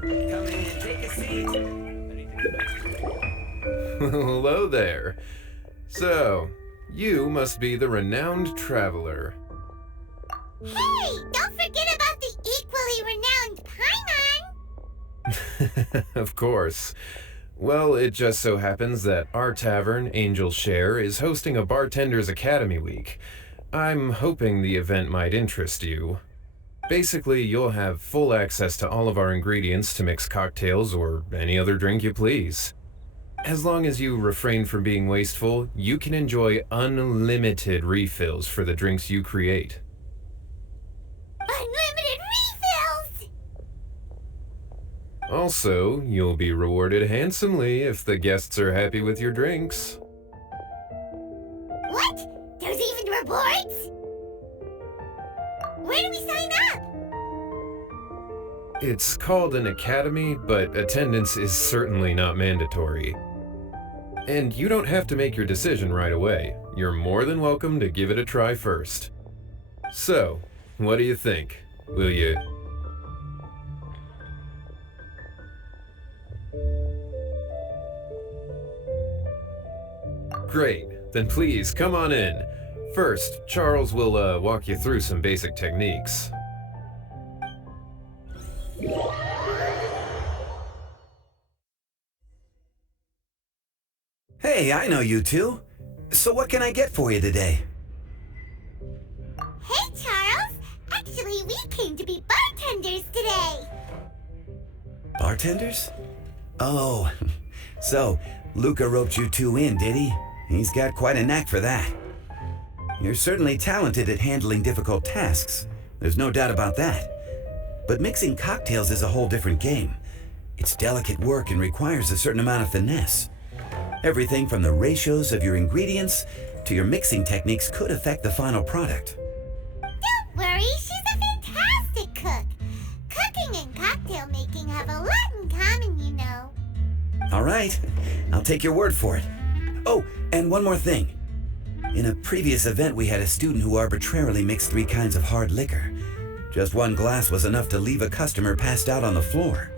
Come in and take a seat. Hello there. So, you must be the renowned traveler. Hey, don't forget about the equally renowned Paimon! Of course. Well, it just so happens that our tavern, Angel's Share, is hosting a Bartender's Academy Week. I'm hoping the event might interest you. Basically, you'll have full access to all of our ingredients to mix cocktails or any other drink you please. As long as you refrain from being wasteful, you can enjoy unlimited refills for the drinks you create. Unlimited refills! Also, you'll be rewarded handsomely if the guests are happy with your drinks. What? There's even rewards? Where do we sign up? It's called an academy, but attendance is certainly not mandatory. And you don't have to make your decision right away. You're more than welcome to give it a try first. So, what do you think? Will you... Great, then please come on in. First, Charles will walk you through some basic techniques. Hey, I know you two. So what can I get for you today? Hey, Charles! Actually, we came to be bartenders today! Bartenders? Oh, so Luka roped you two in, did he? He's got quite a knack for that. You're certainly talented at handling difficult tasks. There's no doubt about that. But mixing cocktails is a whole different game. It's delicate work and requires a certain amount of finesse. Everything from the ratios of your ingredients to your mixing techniques could affect the final product. Don't worry, she's a fantastic cook! Cooking and cocktail making have a lot in common, you know. All right, I'll take your word for it. Oh, and one more thing. In a previous event, we had a student who arbitrarily mixed 3 kinds of hard liquor. Just one glass was enough to leave a customer passed out on the floor.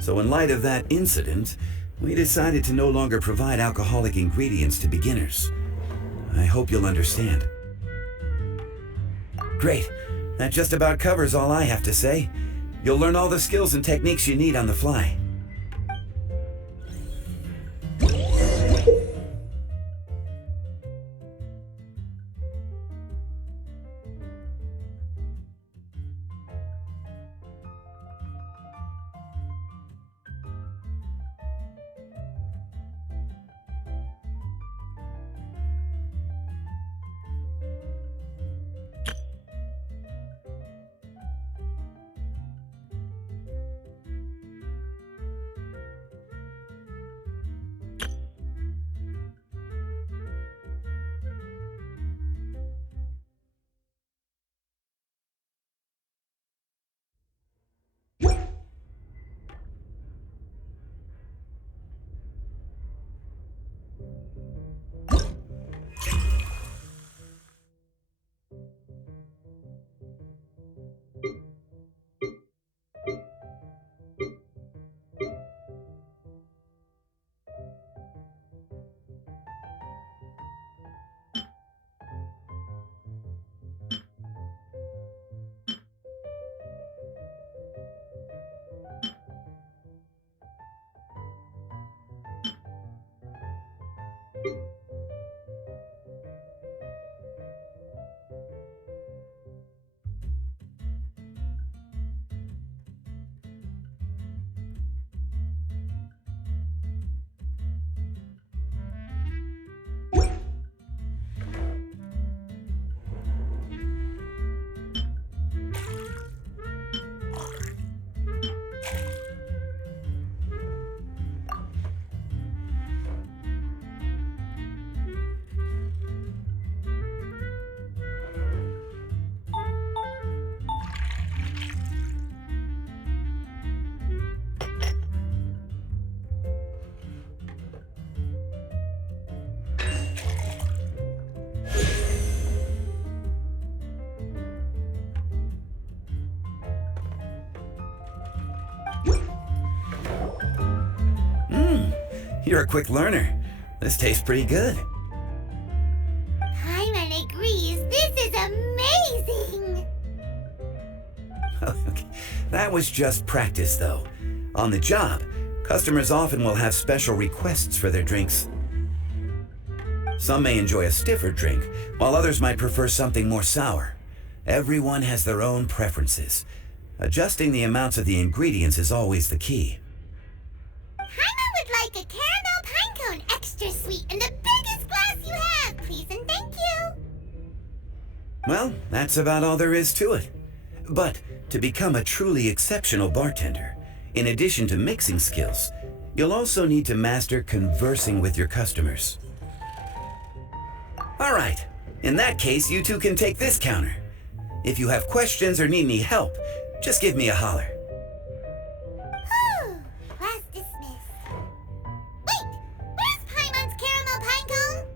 So in light of that incident, we decided to no longer provide alcoholic ingredients to beginners. I hope you'll understand. Great. That just about covers all I have to say. You'll learn all the skills and techniques you need on the fly. You're a quick learner. This tastes pretty good. Paimon agrees. This is amazing. Okay. That was just practice, though. On the job, customers often will have special requests for their drinks. Some may enjoy a stiffer drink, while others might prefer something more sour. Everyone has their own preferences. Adjusting the amounts of the ingredients is always the key. Paimon would like a caramel pine cone, extra sweet, in the biggest glass you have, please and thank you. Well, that's about all there is to it. But to become a truly exceptional bartender, in addition to mixing skills, you'll also need to master conversing with your customers. All right, in that case, you two can take this counter. If you have questions or need any help, just give me a holler. Whew, class dismissed. Wait, where's Paimon's caramel pine cone?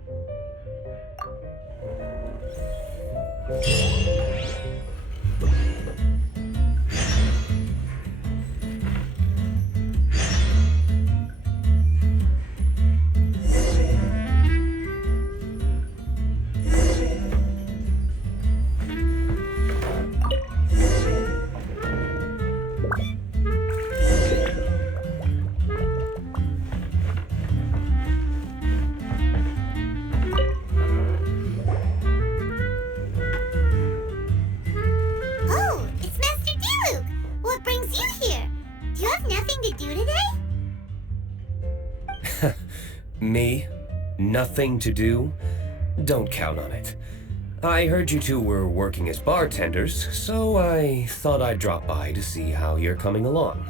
Oh, it's Master Diluc. What brings you here? Do you have nothing to do today? Me? Nothing to do? Don't count on it. I heard you two were working as bartenders, so I thought I'd drop by to see how you're coming along.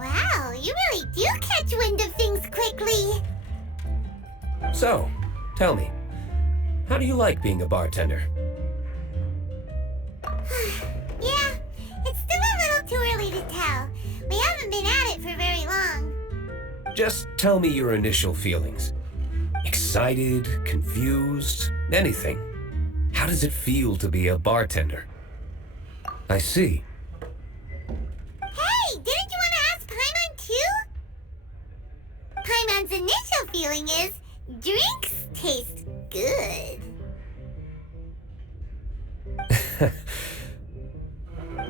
Wow, you really do catch wind of things quickly. So, tell me, how do you like being a bartender? Yeah, it's still a little too early to tell. We haven't been at it for very long. Just tell me your initial feelings. Excited, confused, anything. How does it feel to be a bartender? I see. Hey, didn't you want to ask Paimon too? Paimon's initial feeling is, drinks taste good.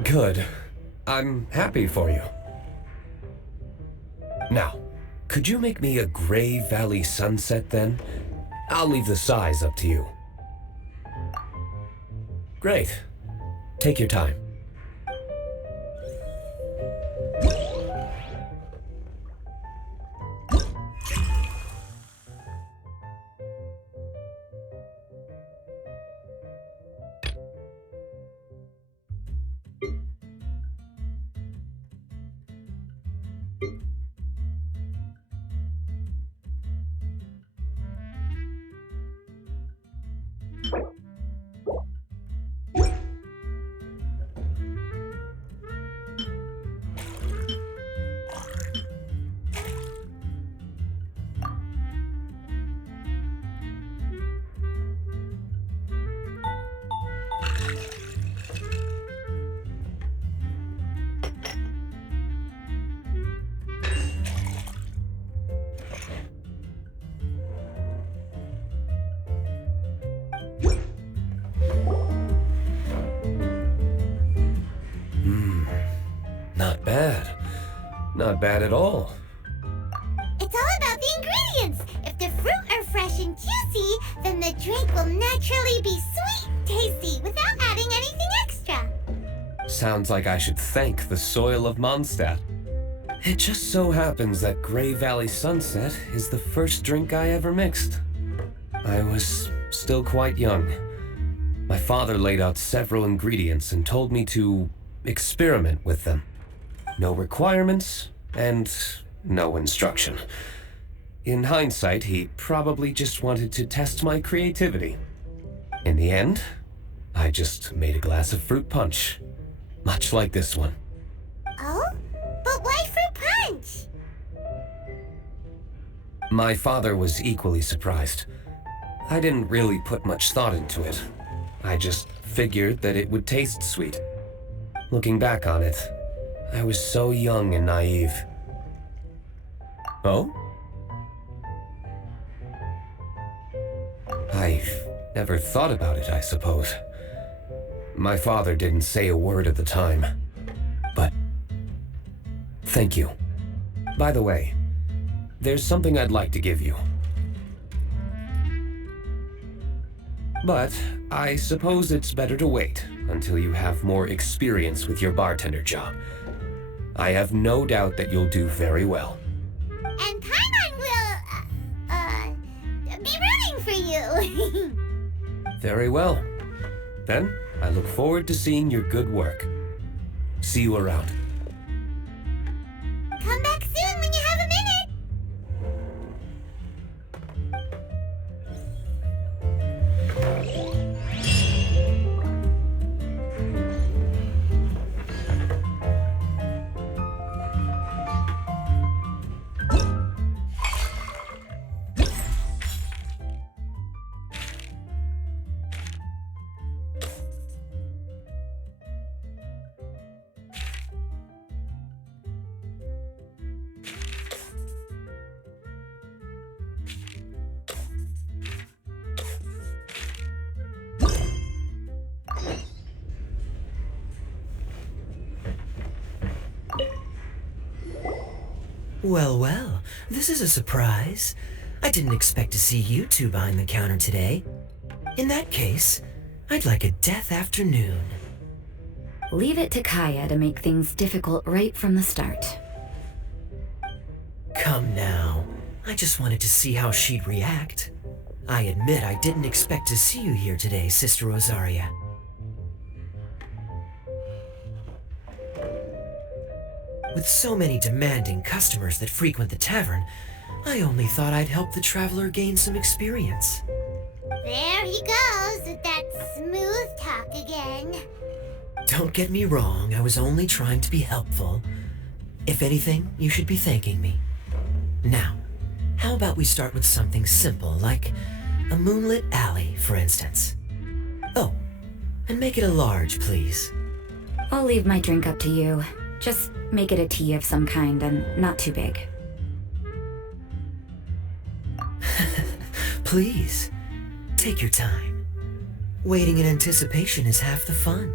Good. I'm happy for you. Now, could you make me a Gray Valley sunset then? I'll leave the size up to you. Great. Take your time. Not bad. Not bad at all. It's all about the ingredients. If the fruit are fresh and juicy, then the drink will naturally be sweet and tasty without adding anything extra. Sounds like I should thank the soil of Mondstadt. It just so happens that Gray Valley Sunset is the first drink I ever mixed. I was still quite young. My father laid out several ingredients and told me to experiment with them. No requirements and no instruction. In hindsight, he probably just wanted to test my creativity. In the end, I just made a glass of fruit punch, much like this one. Oh? But why fruit punch? My father was equally surprised. I didn't really put much thought into it. I just figured that it would taste sweet. Looking back on it, I was so young and naive. Oh? I've never thought about it, I suppose. My father didn't say a word at the time. But thank you. By the way, there's something I'd like to give you. But I suppose it's better to wait until you have more experience with your bartender job. I have no doubt that you'll do very well. And Paimon will, be rooting for you. Very well. Then, I look forward to seeing your good work. See you around. Come back soon when you have a minute. Well, well, this is a surprise. I didn't expect to see you two behind the counter today. In that case, I'd like a death afternoon. Leave it to Kaya to make things difficult right from the start. Come now. I just wanted to see how she'd react. I admit I didn't expect to see you here today, Sister Rosaria. With so many demanding customers that frequent the tavern, I only thought I'd help the traveler gain some experience. There he goes with that smooth talk again. Don't get me wrong, I was only trying to be helpful. If anything, you should be thanking me. Now, how about we start with something simple, like a moonlit alley, for instance? Oh, and make it a large, please. I'll leave my drink up to you. Just make it a tea of some kind and not too big. Please, take your time. Waiting in anticipation is half the fun.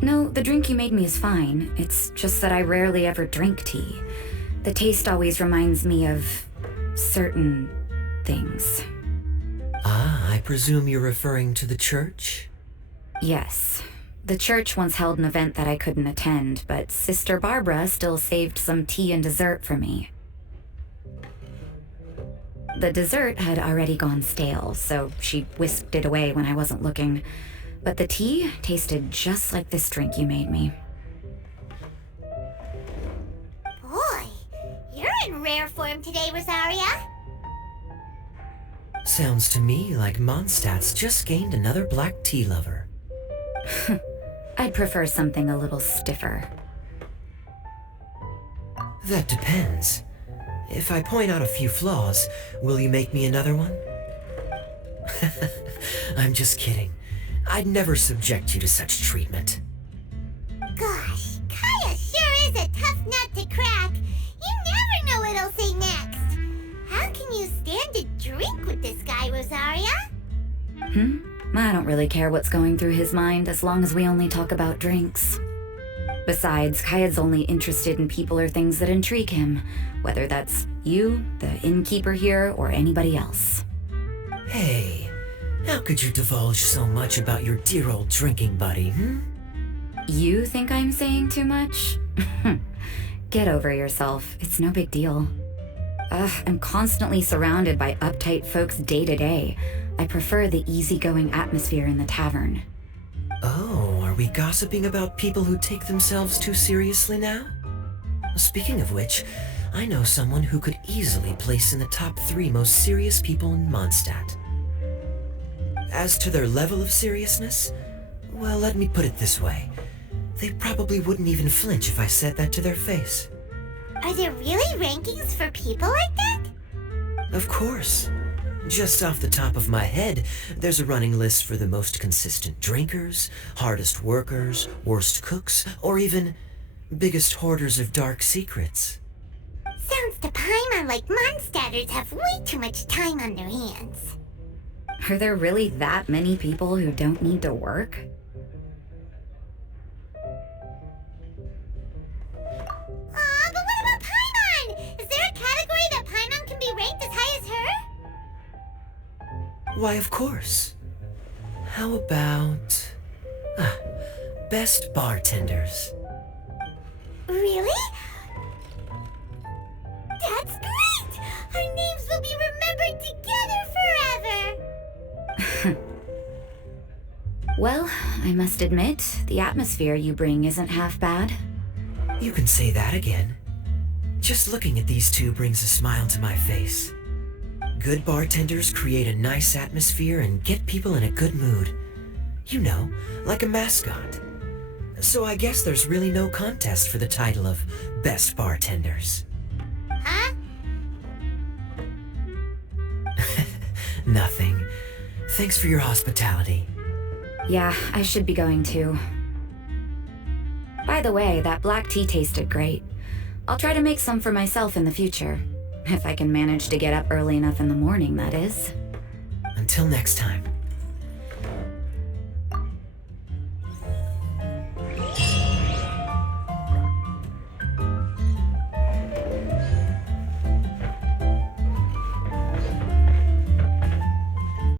No, the drink you made me is fine. It's just that I rarely ever drink tea. The taste always reminds me of certain things. Ah, I presume you're referring to the church? Yes. The church once held an event that I couldn't attend, but Sister Barbara still saved some tea and dessert for me. The dessert had already gone stale, so she whisked it away when I wasn't looking. But the tea tasted just like this drink you made me. Boy, you're in rare form today, Rosaria. Sounds to me like Mondstadt's just gained another black tea lover. I'd prefer something a little stiffer. That depends. If I point out a few flaws, will you make me another one? I'm just kidding. I'd never subject you to such treatment. Gosh, Kaya sure is a tough nut to crack. You never know what he'll say next. I don't really care what's going through his mind as long as we only talk about drinks. Besides, Kayad's only interested in people or things that intrigue him, whether that's you, the innkeeper here, or anybody else. Hey, how could you divulge so much about your dear old drinking buddy, You think I'm saying too much? Get over yourself. It's no big deal. I'm constantly surrounded by uptight folks day to day. I prefer the easygoing atmosphere in the tavern. Oh, are we gossiping about people who take themselves too seriously now? Speaking of which, I know someone who could easily place in the top 3 most serious people in Mondstadt. As to their level of seriousness, well, let me put it this way. They probably wouldn't even flinch if I said that to their face. Are there really rankings for people like that? Of course. Just off the top of my head, there's a running list for the most consistent drinkers, hardest workers, worst cooks, or even biggest hoarders of dark secrets. Sounds to Paimon like Mondstadters have way too much time on their hands. Are there really that many people who don't need to work? Aw, but what about Paimon? Is there a category that Paimon can be ranked as high as her? Why, of course. How about... best bartenders. Really? That's great! Our names will be remembered together forever! Well, I must admit, the atmosphere you bring isn't half bad. You can say that again. Just looking at these two brings a smile to my face. Good bartenders create a nice atmosphere and get people in a good mood. You know, like a mascot. So I guess there's really no contest for the title of Best Bartenders. Huh? Nothing. Thanks for your hospitality. Yeah, I should be going too. By the way, that black tea tasted great. I'll try to make some for myself in the future. If I can manage to get up early enough in the morning, that is. Until next time.